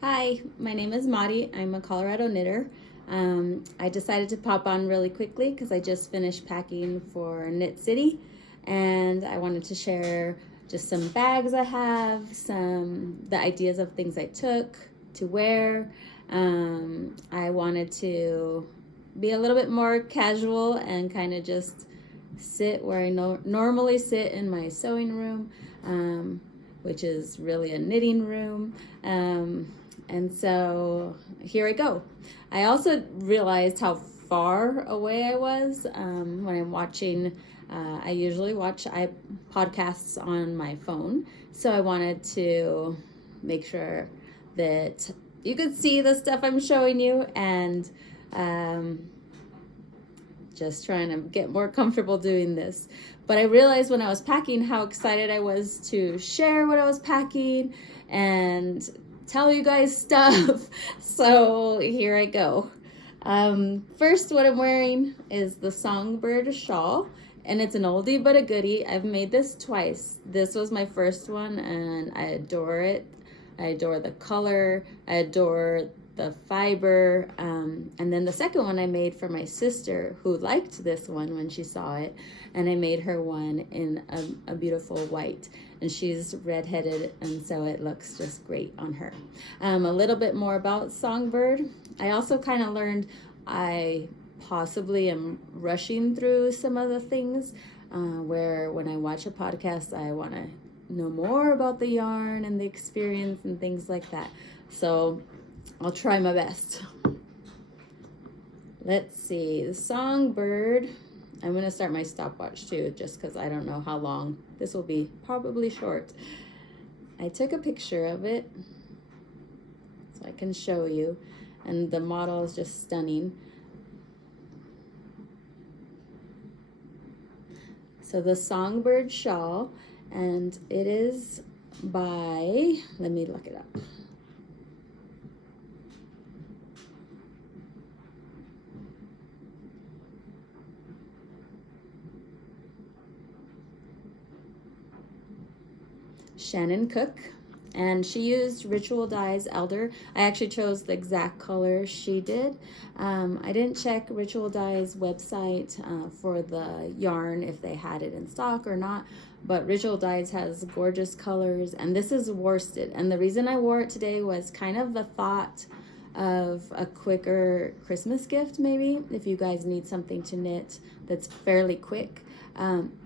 Hi, my name is Madi. I'm a Colorado knitter. I decided to pop on really quickly because I just finished packing for Knit City, and I wanted to share just some bags I have, the ideas of things I took to wear. I wanted to be a little bit more casual and kind of just sit where I normally sit in my sewing room, which is really a knitting room. And so here I go. I also realized how far away I was when I'm watching. I usually watch podcasts on my phone, so I wanted to make sure that you could see the stuff I'm showing you, and just trying to get more comfortable doing this. But I realized when I was packing how excited I was to share what I was packing and tell you guys stuff. So here I go. First, what I'm wearing is the Songbird shawl, and it's an oldie but a goodie. I've made this twice. This was my first one, and I adore it. I adore the color. I adore the fiber. And then the second one I made for my sister, who liked this one when she saw it, and I made her one in a beautiful white. And she's redheaded, and so it looks just great on her. A little bit more about Songbird. I also kind of learned I possibly am rushing through some of the things where when I watch a podcast, I want to know more about the yarn and the experience and things like that. So I'll try my best. Let's see, the Songbird. I'm going to start my stopwatch too, just because I don't know how long this will be. Probably short. I took a picture of it so I can show you, and the model is just stunning. So the Songbird shawl, and it is by, let me look it up. Shannon Cook, and she used Ritual Dyes Elder. I actually chose the exact color she did. I didn't check Ritual Dyes website for the yarn if they had it in stock or not, but Ritual Dyes has gorgeous colors, and this is worsted. And the reason I wore it today was kind of the thought of a quicker Christmas gift, maybe, if you guys need something to knit that's fairly quick.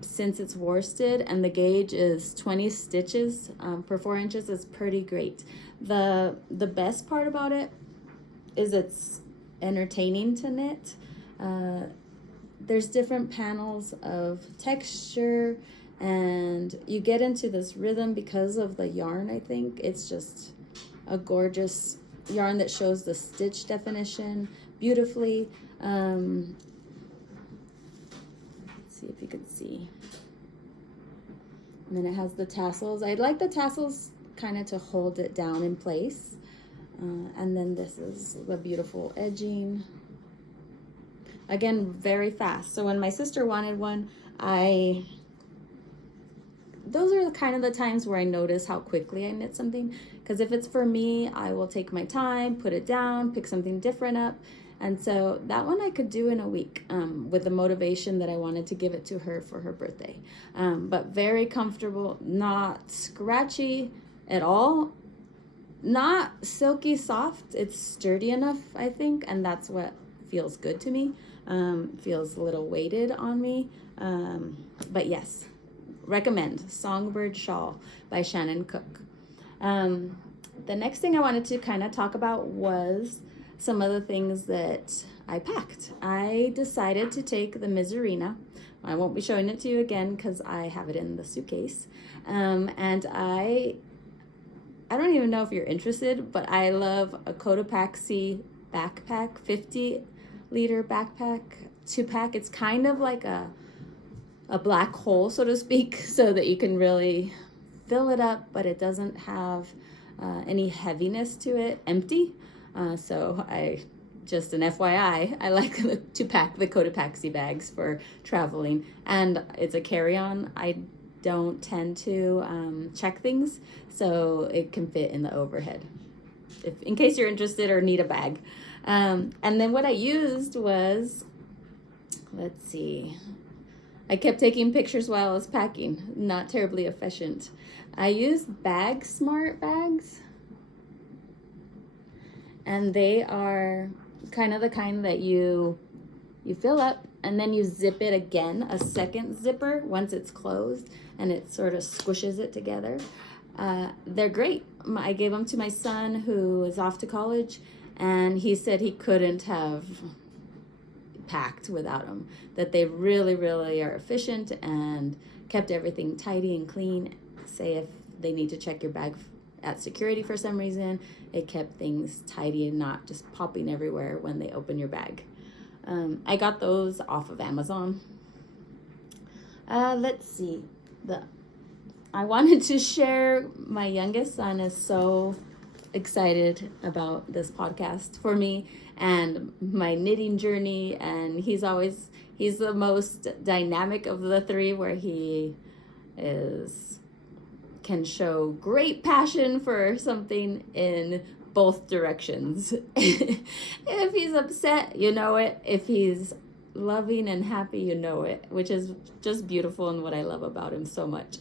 Since it's worsted and the gauge is 20 stitches per 4 inches, is pretty great. The best part about it is it's entertaining to knit. There's different panels of texture, and you get into this rhythm because of the yarn. I think it's just a gorgeous yarn that shows the stitch definition beautifully. See if you can see. And then it has the tassels. I'd like the tassels kind of to hold it down in place. And then this is the beautiful edging. Again, very fast. So when my sister wanted one, those are kind of the times where I notice how quickly I knit something. Because if it's for me, I will take my time, put it down, pick something different up. And so that one I could do in a week with the motivation that I wanted to give it to her for her birthday. But very comfortable, not scratchy at all, not silky soft. It's sturdy enough, I think, and that's what feels good to me. Feels a little weighted on me. But yes, recommend Songbird Shawl by Shannon Cook. The next thing I wanted to kind of talk about was some of the things that I packed. I decided to take the Miserina. I won't be showing it to you again because I have it in the suitcase. And I don't even know if you're interested, but I love a Cotopaxi backpack, 50-liter backpack to pack. It's kind of like a black hole, so to speak, so that you can really fill it up, but it doesn't have any heaviness to it, empty. So just an FYI, I like to pack the Cotopaxi bags for traveling, and it's a carry-on. I don't tend to check things, so it can fit in the overhead. if in case you're interested or need a bag. And then what I used was, let's see, I kept taking pictures while I was packing, not terribly efficient. I used Bagsmart bags, and they are kind of the kind that you fill up and then you zip it again, a second zipper once it's closed, and it sort of squishes it together. They're great. I gave them to my son who is off to college, and he said he couldn't have packed without them, that they really, really are efficient and kept everything tidy and clean. Say if they need to check your bag at security for some reason, it kept things tidy and not just popping everywhere when they open your bag. I got those off of Amazon. Let's see. I wanted to share, my youngest son is so excited about this podcast for me and my knitting journey, and he's the most dynamic of the three, where he can show great passion for something in both directions. If he's upset, you know it. If he's loving and happy, you know it, which is just beautiful and what I love about him so much.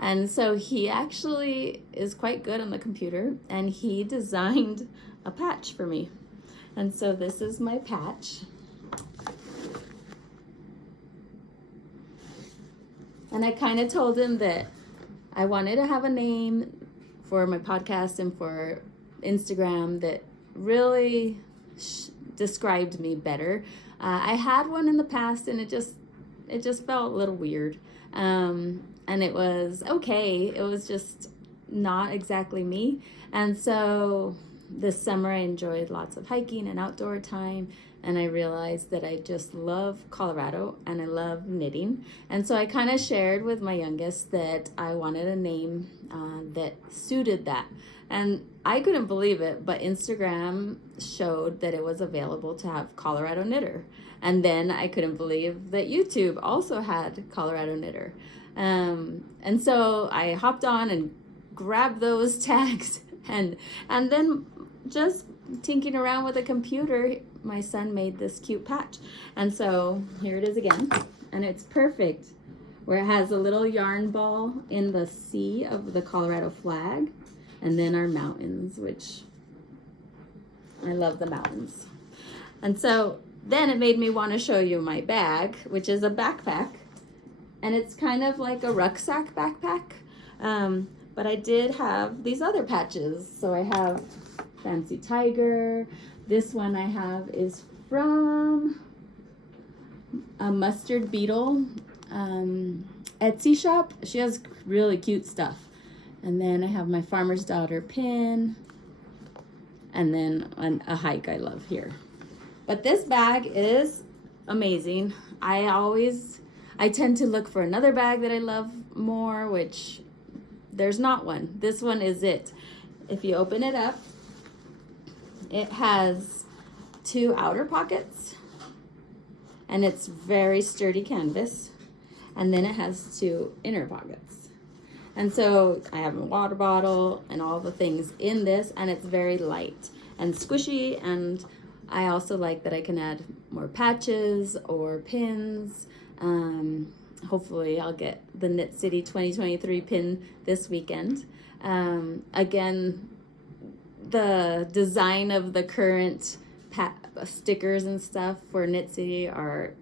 And so he actually is quite good on the computer, and he designed a patch for me. And so this is my patch. And I kind of told him that I wanted to have a name for my podcast and for Instagram that really described me better. I had one in the past, and it just felt a little weird. And it was okay. It was just not exactly me. And so this summer I enjoyed lots of hiking and outdoor time, and I realized that I just love Colorado and I love knitting. And so I kind of shared with my youngest that I wanted a name that suited that. And I couldn't believe it, but Instagram showed that it was available to have Colorado Knitter. And then I couldn't believe that YouTube also had Colorado Knitter. And so I hopped on and grabbed those tags, and then just tinkering around with a computer, my son made this cute patch. And so here it is again, and it's perfect, where it has a little yarn ball in the C of the Colorado flag, and then our mountains, which I love the mountains. And so then it made me want to show you my bag, which is a backpack. And it's kind of like a rucksack backpack. But I did have these other patches. So I have Fancy Tiger. This one I have is from a Mustard Beetle Etsy shop. She has really cute stuff. And then I have my Farmer's Daughter pin. And then a hike I love here. But this bag is amazing. I tend to look for another bag that I love more, which there's not one. This one is it. If you open it up, it has 2 outer pockets, and it's very sturdy canvas. And then it has 2 inner pockets. And so I have a water bottle and all the things in this, and it's very light and squishy. And I also like that I can add more patches or pins. Hopefully I'll get the Knit City 2023 pin this weekend. Again, the design of the current stickers and stuff for Knit City are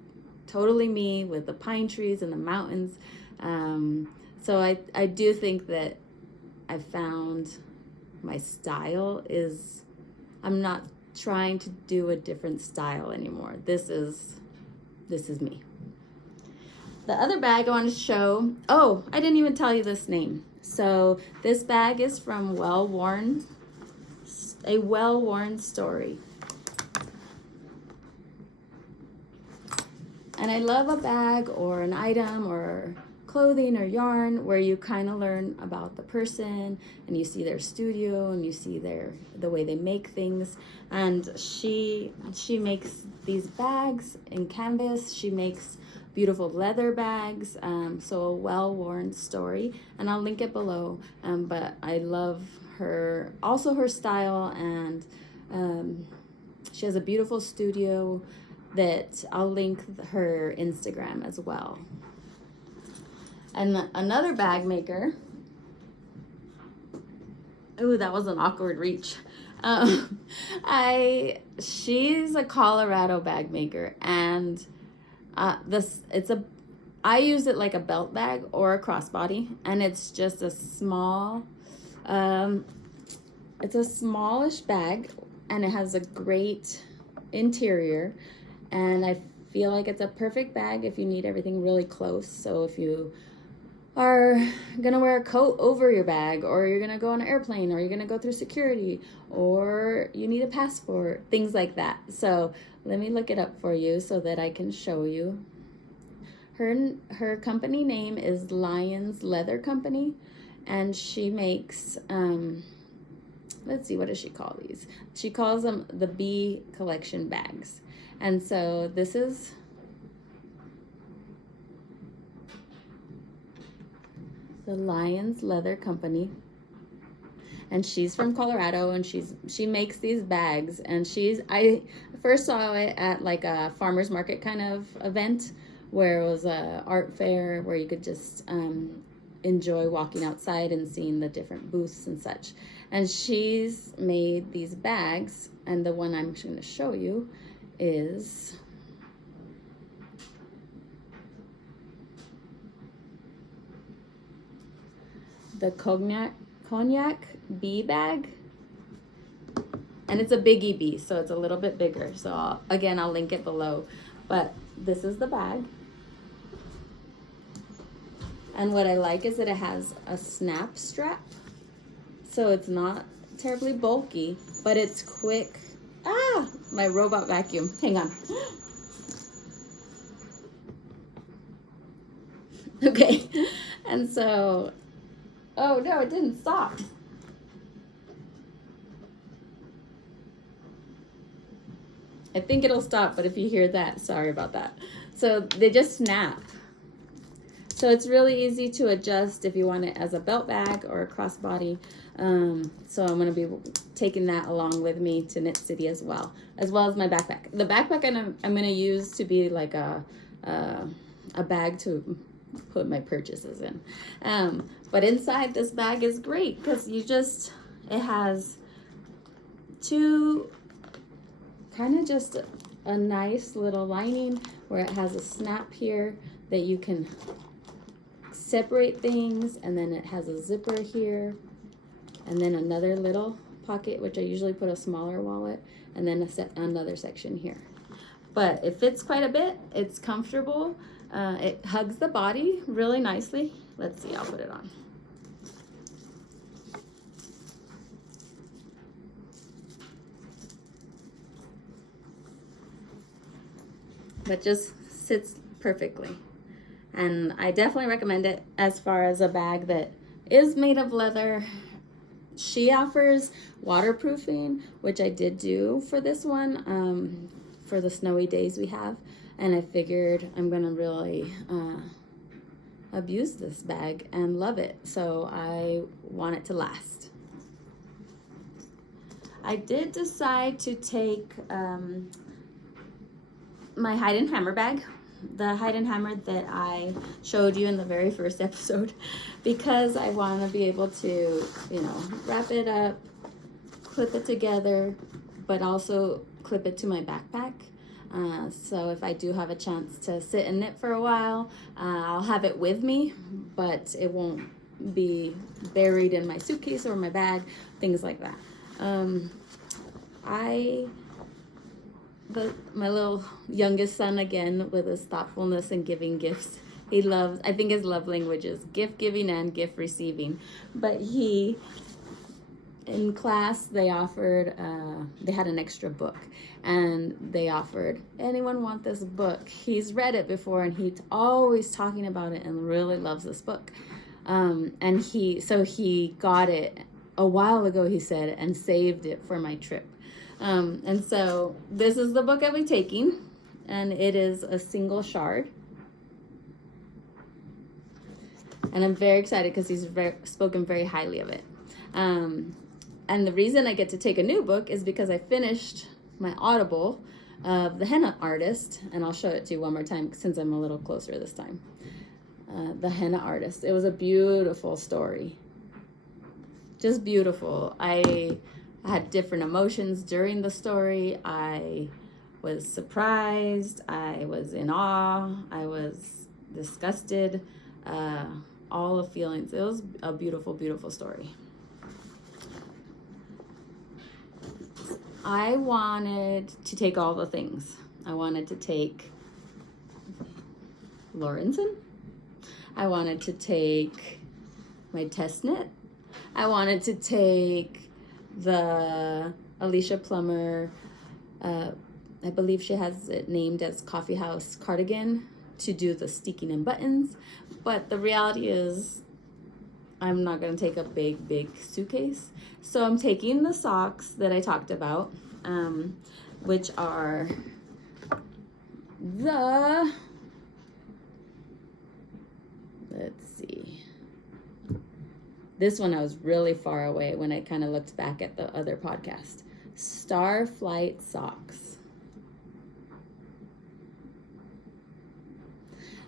totally me, with the pine trees and the mountains. So I do think that I found my style is, I'm not trying to do a different style anymore. This is me. The other bag I wanted to show, oh, I didn't even tell you this name. So this bag is from A Well-Worn Story. And I love a bag or an item or clothing or yarn where you kind of learn about the person, and you see their studio, and you see the way they make things. And she makes these bags in canvas. She makes beautiful leather bags. So A Well-Worn Story, and I'll link it below. But I love her style, and she has a beautiful studio that I'll link her Instagram as well. And another bag maker. Ooh, that was an awkward reach. She's a Colorado bag maker, and I use it like a belt bag or a crossbody, and it's just a small, it's a smallish bag, and it has a great interior, and I feel like it's a perfect bag if you need everything really close. So if you are gonna wear a coat over your bag, or you're gonna go on an airplane, or you're gonna go through security, or you need a passport, things like that. So let me look it up for you so that I can show you. Her company name is Lions Leather Company, and she makes let's see, what does she call these? She calls them the B collection bags. And so this is the Lions Leather Company, and she's from Colorado, and she makes these bags. And I first saw it at like a farmer's market kind of event, where it was a art fair where you could just enjoy walking outside and seeing the different booths and such. And she's made these bags, and the one I'm going to show you is the cognac bee bag, and it's a biggie bee, so it's a little bit bigger. So I'll link it below. But this is the bag, and what I like is that it has a snap strap, so it's not terribly bulky, but it's quick. My robot vacuum, hang on. Okay, and so, oh no, it didn't stop. I think it'll stop, but if you hear that, sorry about that. So they just snap. So it's really easy to adjust if you want it as a belt bag or a crossbody. So I'm going to be taking that along with me to Knit City as well as my backpack. The backpack I'm going to use to be like a bag to put my purchases in. But inside this bag is great because it has two kind of just a nice little lining where it has a snap here that you can separate things, and then it has a zipper here, and then another little pocket, which I usually put a smaller wallet, and then another section here. But it fits quite a bit. It's comfortable. It hugs the body really nicely. Let's see, I'll put it on. But just sits perfectly. And I definitely recommend it as far as a bag that is made of leather. She offers waterproofing, which I did do for this one, for the snowy days we have. And I figured I'm gonna really abuse this bag and love it. So I want it to last. I did decide to take my Hide and Hammer bag, the Hide and Hammer that I showed you in the very first episode, because I want to be able to, wrap it up, clip it together, but also clip it to my backpack. So if I do have a chance to sit and knit for a while, I'll have it with me, but it won't be buried in my suitcase or my bag, things like that. My little youngest son, again, with his thoughtfulness and giving gifts. I think his love language is gift giving and gift receiving. But in class, they had an extra book, and they offered, anyone want this book? He's read it before, and he's always talking about it and really loves this book. And he got it a while ago, he said, and saved it for my trip. And so this is the book I'll be taking, and it is a single shard. And I'm very excited because he's spoken very highly of it. And the reason I get to take a new book is because I finished my Audible of the Henna artist, and I'll show it to you one more time since I'm a little closer this time. The Henna artist. It was a beautiful story. Just beautiful. I had different emotions during the story. I was surprised. I was in awe. I was disgusted. All the feelings. It was a beautiful, beautiful story. I wanted to take all the things. I wanted to take Lawrenson. I wanted to take my test knit. I wanted to take the Alicia Plummer, I believe she has it named as Coffee House cardigan, to do the sticking and buttons. But the reality is I'm not going to take a big suitcase. So I'm taking the socks that I talked about, which are the, let's see. This one I was really far away when I kind of looked back at the other podcast. Starflight socks.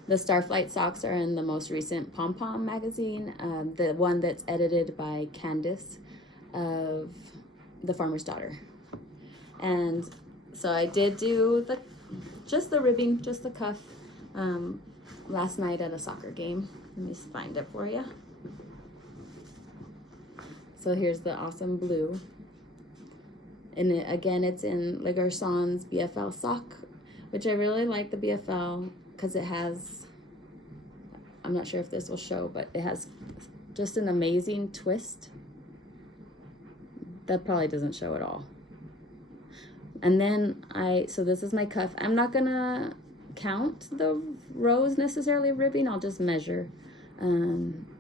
The Starflight socks are in the most recent Pom Pom magazine, the one that's edited by Candace of The Farmer's Daughter. And so I did do just the ribbing, just the cuff, last night at a soccer game. Let me find it for you. So here's the awesome blue. And again, it's in Le Garçon's BFL sock, which I really like the BFL because it has, I'm not sure if this will show, but it has just an amazing twist. That probably doesn't show at all. And then so this is my cuff. I'm not gonna count the rows necessarily of ribbing. I'll just measure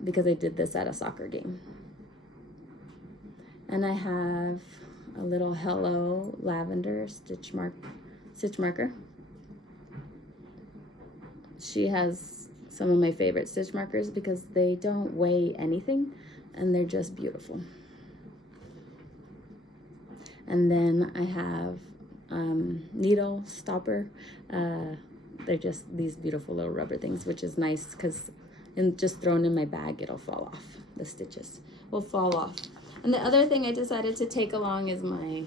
because I did this at a soccer game. And I have a little Hello lavender stitch marker. She has some of my favorite stitch markers because they don't weigh anything and they're just beautiful. And then I have needle stopper. They're just these beautiful little rubber things, which is nice because just thrown in my bag, it'll fall off. The stitches will fall off. And the other thing I decided to take along is my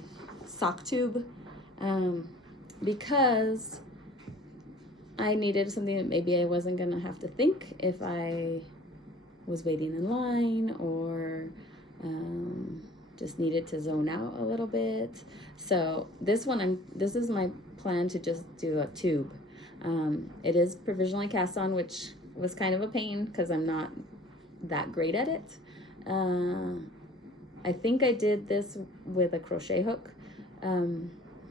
sock tube because I needed something that maybe I wasn't gonna have to think if I was waiting in line or just needed to zone out a little bit. So this is my plan to just do a tube. It is provisionally cast on, which was kind of a pain because I'm not that great at it. I think I did this with a crochet hook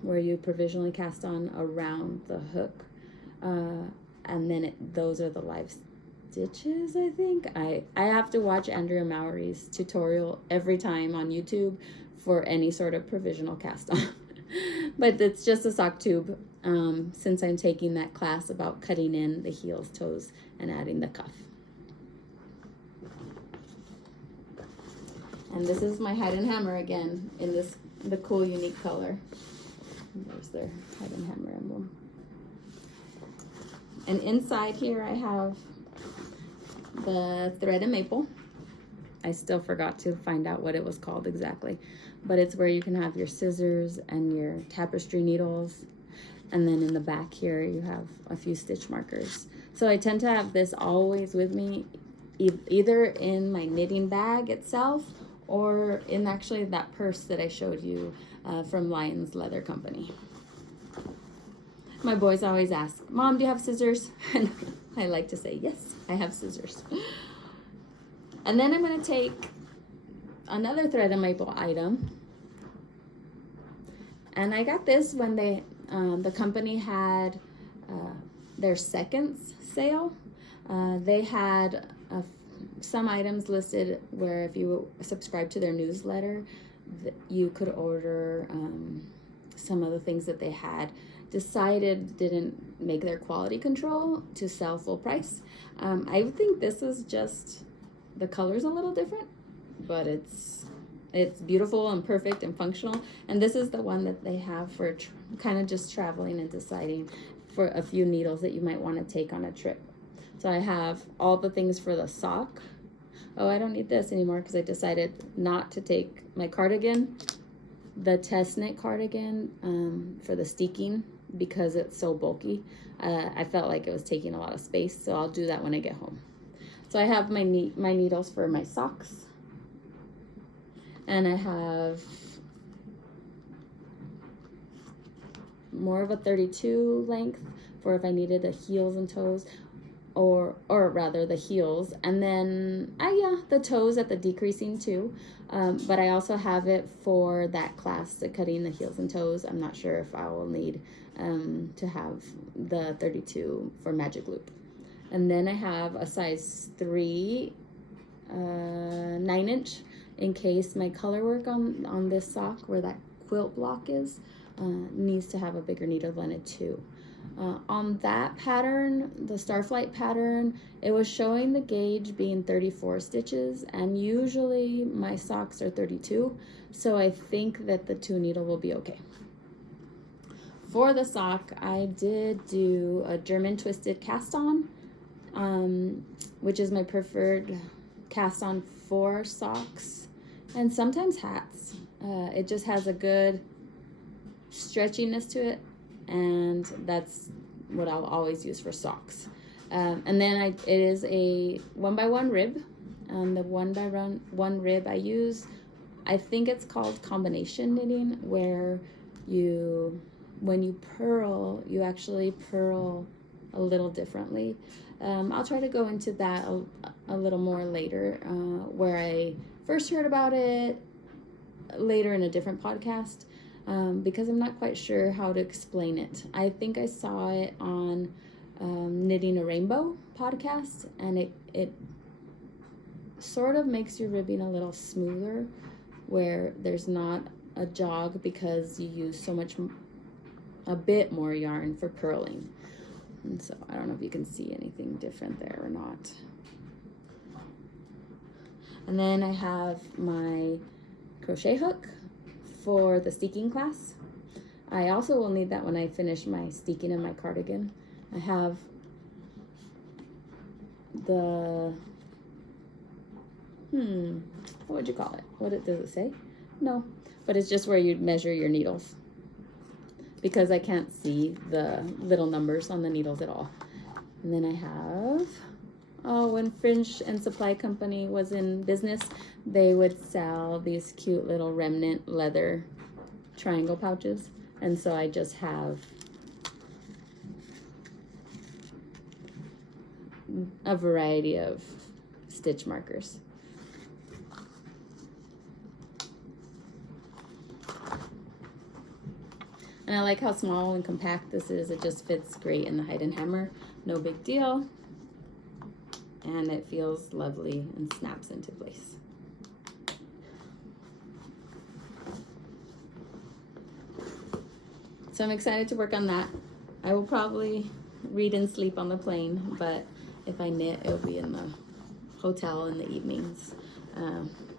where you provisionally cast on around the hook. And then those are the live stitches, I think. I have to watch Andrea Mowry's tutorial every time on YouTube for any sort of provisional cast on. But it's just a sock tube since I'm taking that class about cutting in the heels, toes, and adding the cuff. And this is my Head and Hammer again in the cool, unique color. There's their Head and Hammer emblem. And inside here I have the thread and maple. I still forgot to find out what it was called exactly, but it's where you can have your scissors and your tapestry needles. And then in the back here you have a few stitch markers. So I tend to have this always with me, either in my knitting bag itself or in actually that purse that I showed you from Lion's Leather Company. My boys always ask, Mom, do you have scissors? And I like to say, yes, I have scissors. And then I'm going to take another thread and maple item. And I got this when the company had their seconds sale. They had some items listed where if you subscribe to their newsletter, you could order some of the things that they had decided didn't make their quality control to sell full price. I think this is just, the color's a little different, but it's It's beautiful and perfect and functional. And this is the one that they have for kind of just traveling and deciding for a few needles that you might want to take on a trip. So I have all the things for the sock. Oh, I don't need this anymore because I decided not to take my cardigan, the test knit cardigan, for the steeking because it's so bulky. I felt like it was taking a lot of space, so I'll do that when I get home. So I have my needles for my socks. And I have more of a 32 length for if I needed the heels and toes, or rather the heels, and then the toes at the decreasing too. But I also have it for that class, the cutting the heels and toes. I'm not sure if I will need to have the 32 for magic loop. And then I have a size 3 9-inch in case my color work on this sock where that quilt block is needs to have a bigger needle than a 2. On that pattern, the Starflight pattern, it was showing the gauge being 34 stitches, and usually my socks are 32, so I think that the 2 needle will be okay. For the sock, I did do a German twisted cast on, which is my preferred cast on for socks and sometimes hats. It just has a good stretchiness to it, and that's what I'll always use for socks. And then it is a 1x1 rib. The 1x1 rib I use, I think it's called combination knitting, where when you purl, you actually purl a little differently. I'll try to go into that a little more later, where I first heard about it later in a different podcast, because I'm not quite sure how to explain it. I think I saw it on Knitting a Rainbow podcast, and it sort of makes your ribbing a little smoother, where there's not a jog because you use a bit more yarn for purling. And so I don't know if you can see anything different there or not. And then I have my crochet hook for the steeking class. I also will need that when I finish my steeking in my cardigan. I have the, what would you call it? Does it say? No, but it's just where you measure your needles, because I can't see the little numbers on the needles at all. And then I have, when Fringe and Supply Company was in business, they would sell these cute little remnant leather triangle pouches. And so I just have a variety of stitch markers. And I like how small and compact this is. It just fits great in the Hide and Hammer. No big deal. And it feels lovely and snaps into place. So I'm excited to work on that. I will probably read and sleep on the plane, but if I knit, it'll be in the hotel in the evenings.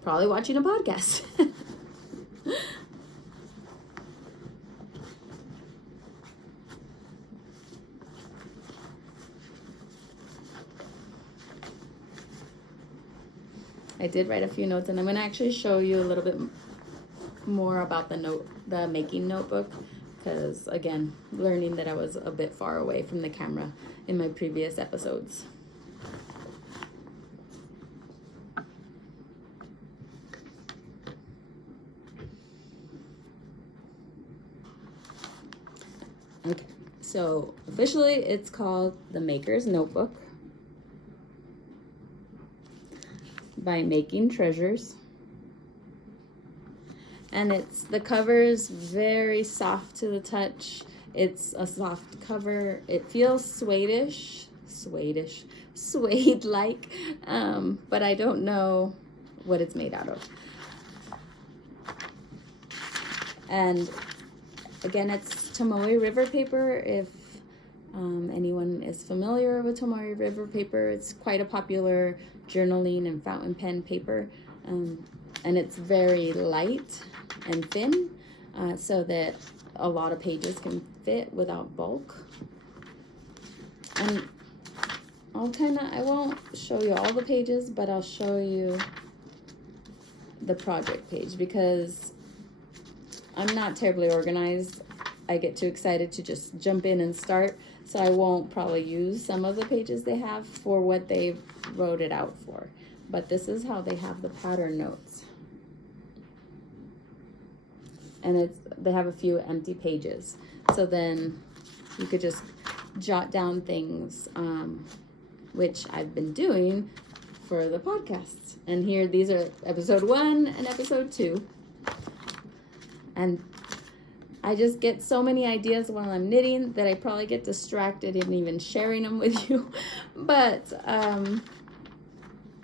Probably watching a podcast. I did write a few notes, and I'm going to actually show you a little bit more about the making notebook, because again, learning that I was a bit far away from the camera in my previous episodes. Okay, so officially it's called The Maker's Notebook by Making Treasures. And the cover is very soft to the touch. It's a soft cover. It feels suede-like, but I don't know what it's made out of. And again, it's Tomoe River paper. If anyone is familiar with Tomoe River paper, it's quite a popular journaling and fountain pen paper. and it's very light and thin, so that a lot of pages can fit without bulk. And I won't show you all the pages, but I'll show you the project page because I'm not terribly organized. I get too excited to just jump in and start, so I won't probably use some of the pages they have for what they wrote it out for. But this is how they have the pattern notes. And they have a few empty pages. So then you could just jot down things, which I've been doing for the podcast. And here, these are episode 1 and episode 2. And I just get so many ideas while I'm knitting that I probably get distracted in even sharing them with you. But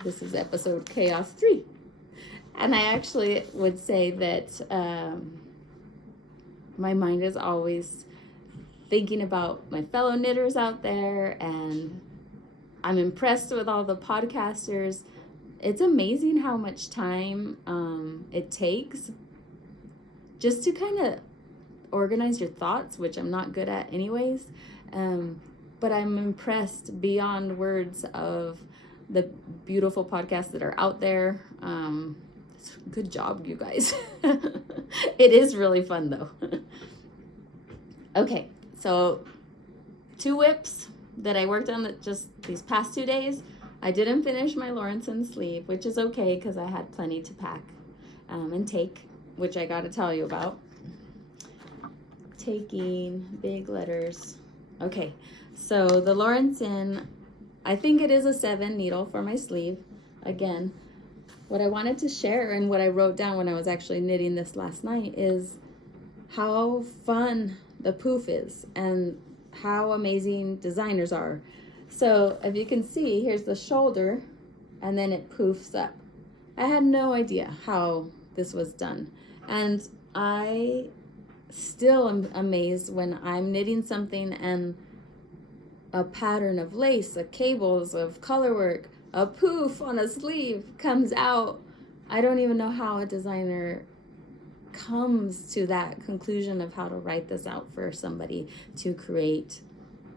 this is episode Chaos 3. And I actually would say that my mind is always thinking about my fellow knitters out there, and I'm impressed with all the podcasters. It's amazing how much time it takes just to kind of organize your thoughts, which I'm not good at anyways. But I'm impressed beyond words of the beautiful podcasts that are out there. Good job, you guys. It is really fun though. Okay, so 2 whips that I worked on just these past 2 days. I didn't finish my Lawrenson sleeve, which is okay because I had plenty to pack and take, which I got to tell you about. Taking big letters. Okay, so the Lawrenson, I think it is a 7 needle for my sleeve. Again, what I wanted to share and what I wrote down when I was actually knitting this last night is how fun the poof is and how amazing designers are. So if you can see, here's the shoulder and then it poofs up. I had no idea how this was done. And I still am amazed when I'm knitting something and a pattern of lace, a cables of color work, a poof on a sleeve comes out. I don't even know how a designer comes to that conclusion of how to write this out for somebody to create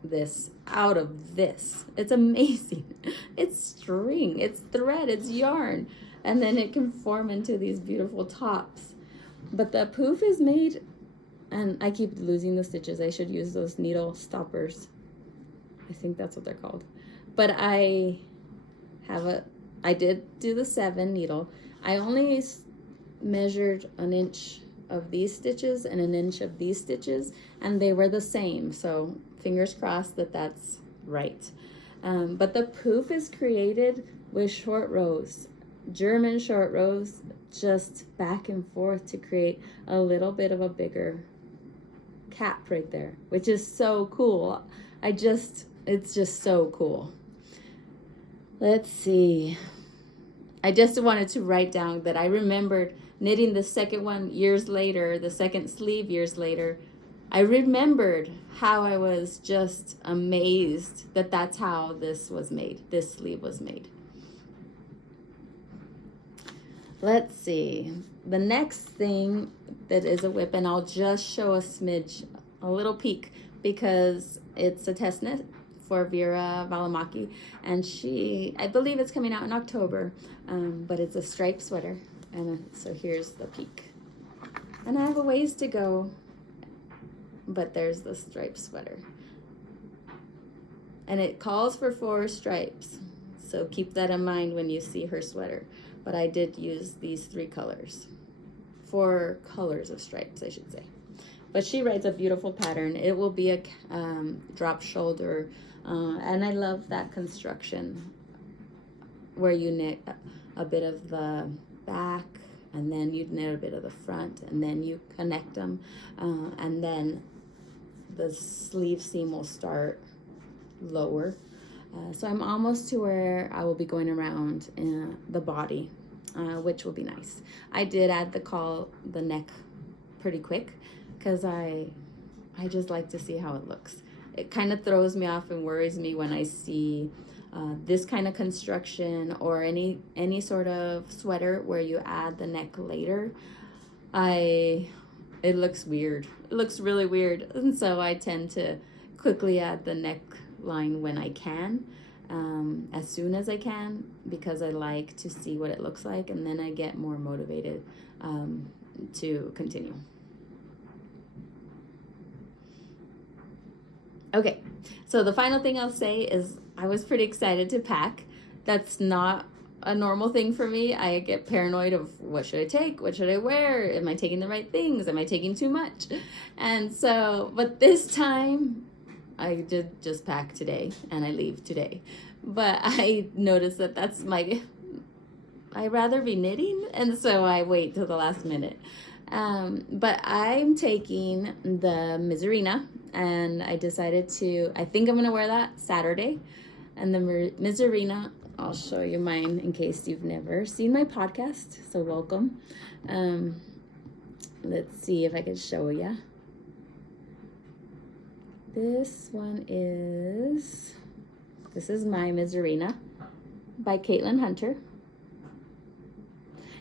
this out of this. It's amazing. It's string, it's thread, it's yarn, and then it can form into these beautiful tops. But the poof is made, and I keep losing the stitches. I should use those needle stoppers. I think that's what they're called. But I did do the 7 needle. I only measured an inch of these stitches and an inch of these stitches, and they were the same. So fingers crossed that that's right. But the poof is created with short rows, German short rows, just back and forth to create a little bit of a bigger cap right there, which is so cool. It's just so cool. Let's see. I just wanted to write down that I remembered knitting the second one years later, the second sleeve years later. I remembered how I was just amazed that that's how this was made, this sleeve was made. Let's see. The next thing that is a whip, and I'll just show a smidge, a little peek, because it's a test knit for Vera Valimaki, and I believe it's coming out in October, but it's a striped sweater, and so here's the peek. And I have a ways to go, but there's the striped sweater. And it calls for 4 stripes, so keep that in mind when you see her sweater. But I did use these 3 colors. 4 colors of stripes, I should say. But she writes a beautiful pattern. It will be a drop shoulder, and I love that construction where you knit a bit of the back, and then you knit a bit of the front, and then you connect them, and then the sleeve seam will start lower. So I'm almost to where I will be going around the body, which will be nice. I did add the neck pretty quick because I just like to see how it looks. It kind of throws me off and worries me when I see this kind of construction or any sort of sweater where you add the neck later, it looks weird. It looks really weird, and so I tend to quickly add the neckline when I can, as soon as I can, because I like to see what it looks like, and then I get more motivated to continue. Okay, so the final thing I'll say is I was pretty excited to pack. That's not a normal thing for me. I get paranoid of what should I take? What should I wear? Am I taking the right things? Am I taking too much? And so, but this time I did just pack today and I leave today. But I noticed that I'd rather be knitting, and so I wait till the last minute. But I'm taking the Miserina, and I decided I think I'm going to wear that Saturday. And the Miserina, I'll show you mine in case you've never seen my podcast, so welcome. Let's see if I can show you. This is my Miserina by Caitlin Hunter.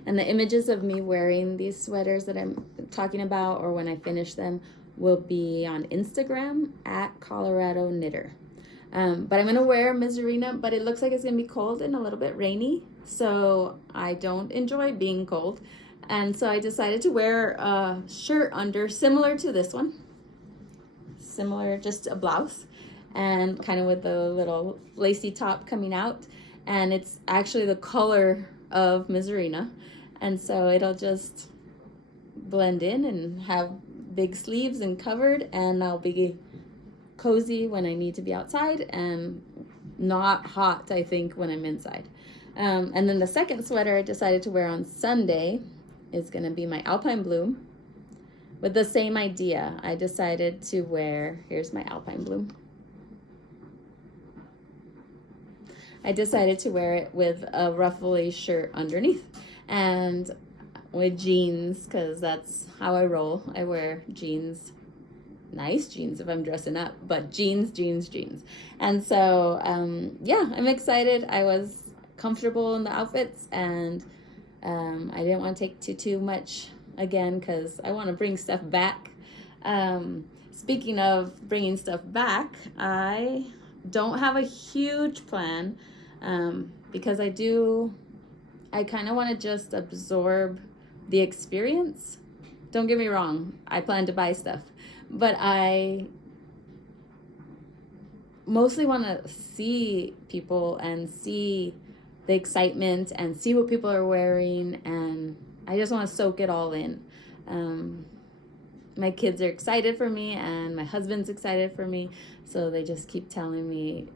And the images of me wearing these sweaters that I'm talking about, or when I finish them, will be on Instagram at Colorado Knitter. But I'm going to wear Miserina, but it looks like it's going to be cold and a little bit rainy. So I don't enjoy being cold. And so I decided to wear a shirt under, similar to this one. Similar, just a blouse. And kind of with the little lacy top coming out. And it's actually the color of Miserina. And so it'll just blend in and have big sleeves and covered, and I'll be cozy when I need to be outside and not hot, I think, when I'm inside. And then the second sweater I decided to wear on Sunday is going to be my Alpine Bloom. With the same idea, I decided to wear, here's my Alpine Bloom. I decided to wear it with a ruffly shirt underneath and with jeans, because that's how I roll. I wear jeans, nice jeans if I'm dressing up, but jeans. And so, yeah, I'm excited. I was comfortable in the outfits, and I didn't want to take too much again, because I want to bring stuff back. Speaking of bringing stuff back, I don't have a huge plan, because I kind of want to just absorb the experience. Don't get me wrong, I plan to buy stuff, but I mostly want to see people and see the excitement and see what people are wearing, and I just want to soak it all in. My kids are excited for me, and my husband's excited for me, so they just keep telling me,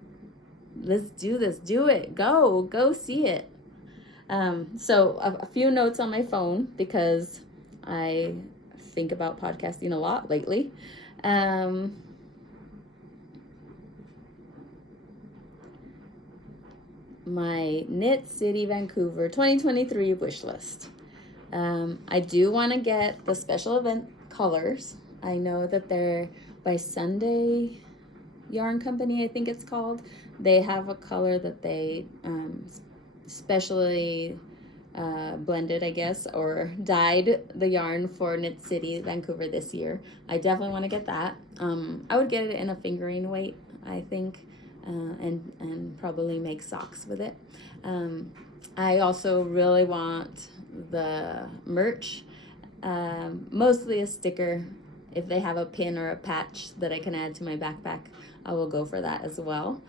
let's do this, do it, go see it. So a few notes on my phone, because I think about podcasting a lot lately. My Knit City Vancouver 2023 wish list. I do want to get the special event colors. I know that they're by Sunday Yarn Company, I think it's called. They have a color that they specially blended, I guess, or dyed the yarn for Knit City Vancouver this year. I definitely want to get that. I would get it in a fingering weight, I think, and probably make socks with it. I also really want the merch, mostly a sticker. If they have a pin or a patch that I can add to my backpack, I will go for that as well.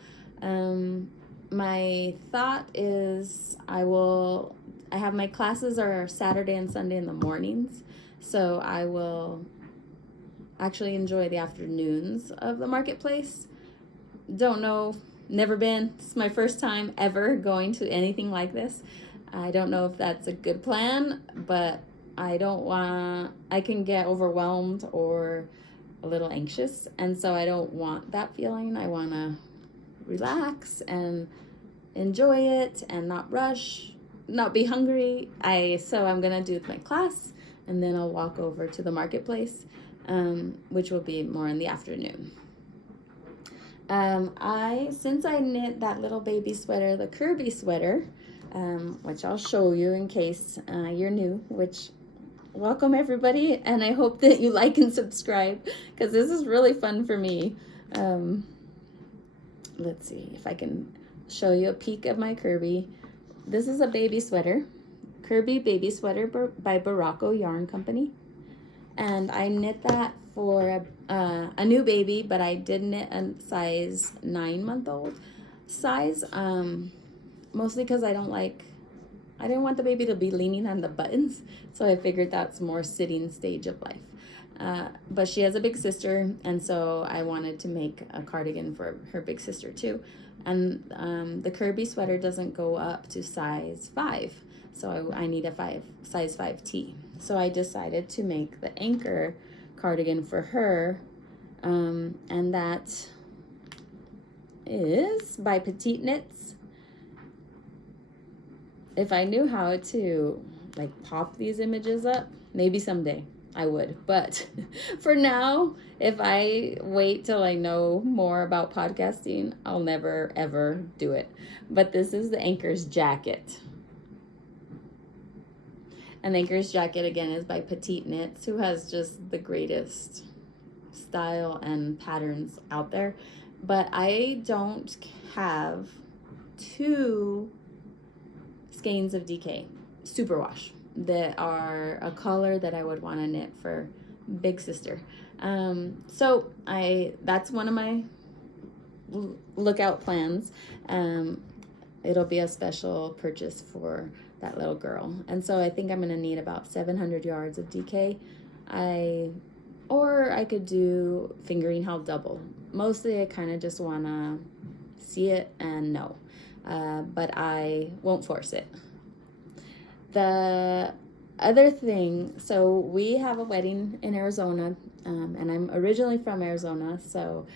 My thought is I have my classes are Saturday and Sunday in the mornings, so I will actually enjoy the afternoons of the marketplace. Don't know, never been. It's my first time ever going to anything like this. I don't know if that's a good plan, but I can get overwhelmed or a little anxious, and so I don't want that feeling. I want to relax and enjoy it and not rush, not be hungry. So I'm gonna do my class, and then I'll walk over to the marketplace, which will be more in the afternoon. Since I knit that little baby sweater, the Kirby sweater, which I'll show you in case you're new, which welcome everybody, and I hope that you like and subscribe because this is really fun for me. Let's see if I can show you a peek of my Kirby. This is a baby sweater, Kirby baby sweater by Baracco Yarn Company, and I knit that for a new baby, but I did knit a size 9-month-old size, mostly because I didn't want the baby to be leaning on the buttons, so I figured that's more sitting stage of life. But she has a big sister, and so I wanted to make a cardigan for her big sister too. And the Kirby sweater doesn't go up to size 5, so I need a size 5T. So I decided to make the Anker cardigan for her, and that is by Petite Knits. If I knew how to like pop these images up, maybe someday I would, but for now, if I wait till I know more about podcasting, I'll never ever do it. But this is the Ankers jacket. And the Ankers jacket again is by Petite Knits, who has just the greatest style and patterns out there. But I don't have 2 skeins of DK superwash that are a color that I would want to knit for big sister. So that's one of my lookout plans. It'll be a special purchase for that little girl, and so I think I'm going to need about 700 yards of DK. Or I could do fingering held double. Mostly I kind of just want to see it and know, but I won't force it. The other thing, so we have a wedding in Arizona, and I'm originally from Arizona, so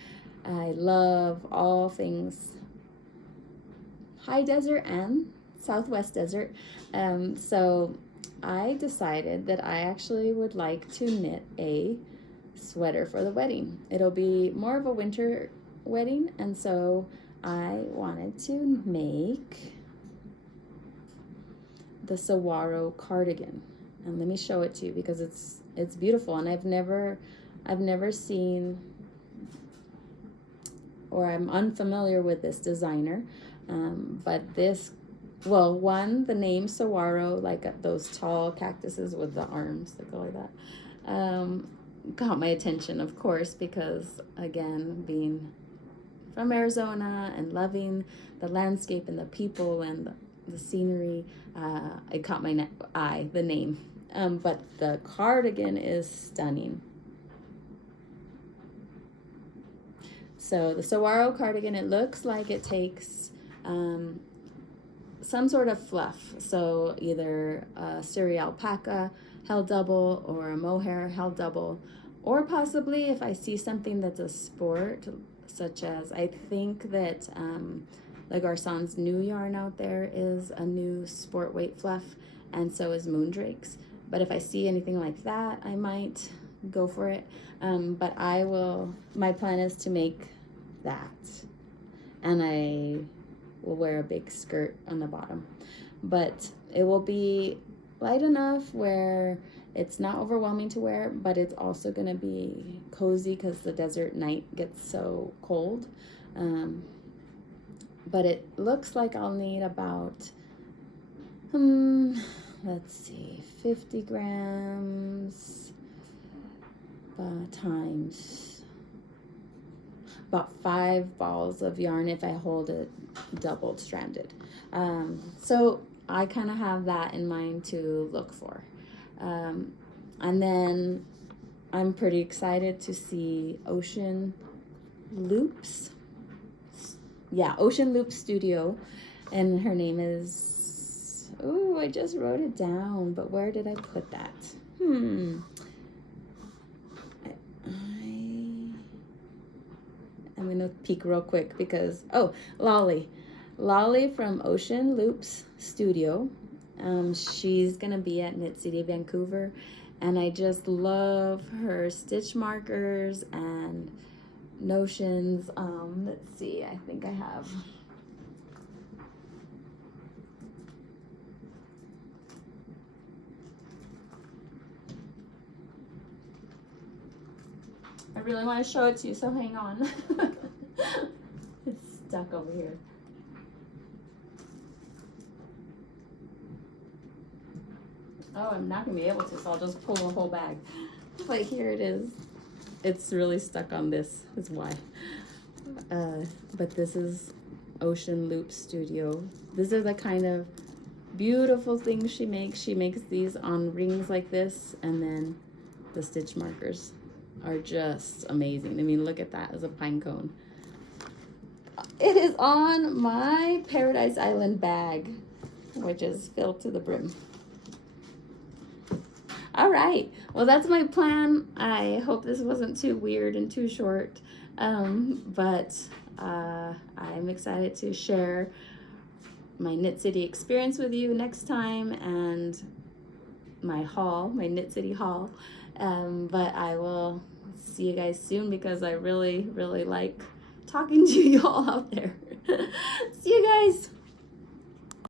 I love all things high desert and Southwest desert. So I decided that I actually would like to knit a sweater for the wedding. It'll be more of a winter wedding, and so I wanted to make the Saguaro cardigan. And let me show it to you because it's beautiful, and I've never seen, or I'm unfamiliar with this designer, but this, well, one, the name Saguaro, like those tall cactuses with the arms that go like that, got my attention, of course, because again, being from Arizona and loving the landscape and the people and the scenery, it caught my eye, the name. But the cardigan is stunning. So the Saguaro cardigan, it looks like it takes some sort of fluff. So either a Suri alpaca held double or a mohair held double, or possibly if I see something that's a sport, such as I think that the Garçon's new yarn out there is a new sport weight fluff, and so is Moondrake's. But if I see anything like that, I might go for it. But my plan is to make that, and I will wear a big skirt on the bottom. But it will be light enough where it's not overwhelming to wear, but it's also going to be cozy because the desert night gets so cold. But it looks like I'll need about, let's see, 50 grams times about 5 balls of yarn if I hold it double stranded. So I kind of have that in mind to look for. And then I'm pretty excited to see Ocean Loops. Yeah, Ocean Loop Studio. And her name is, oh, I just wrote it down, but where did I put that? I'm going to peek real quick because, Lolly from Ocean Loops Studio. She's going to be at Knit City, Vancouver. And I just love her stitch markers and notions. Let's see, I think I have. I really want to show it to you, so hang on. It's stuck over here. Oh, I'm not gonna be able to, so I'll just pull the whole bag. But here it is. It's really stuck on this, is why. But this is Ocean Loop Studio. These are the kind of beautiful things she makes. She makes these on rings like this, and then the stitch markers are just amazing. I mean, look at that as a pine cone. It is on my Paradise Island bag, which is filled to the brim. All right, well, that's my plan. I hope this wasn't too weird and too short, but I'm excited to share my Knit City experience with you next time, and my haul, my Knit City haul. But I will see you guys soon, because I really, really like talking to you all out there. See you guys.